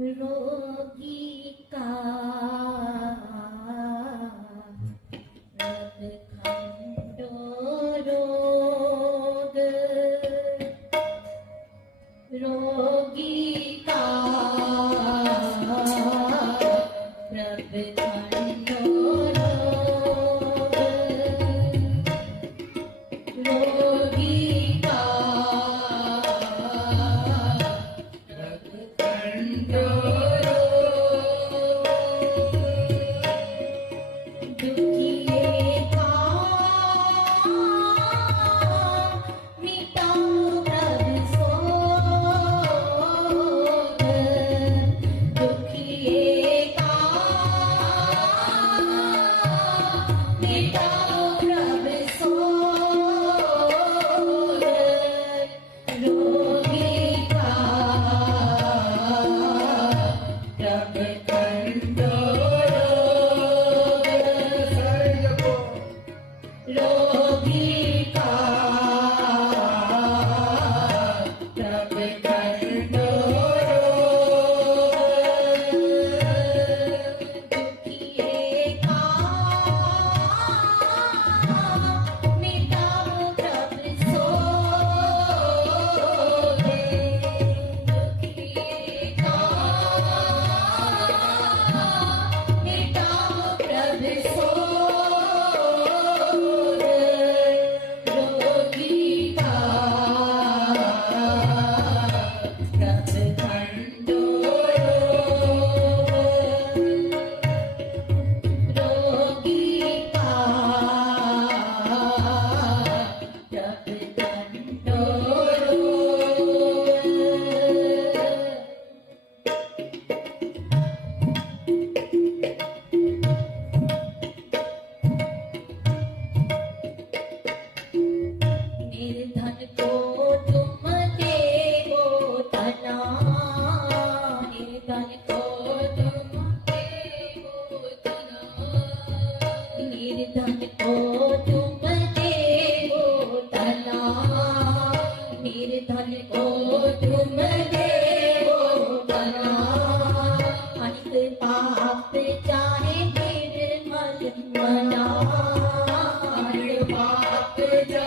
রোগিকা রোগ রোগিকা প্রবেশ aquella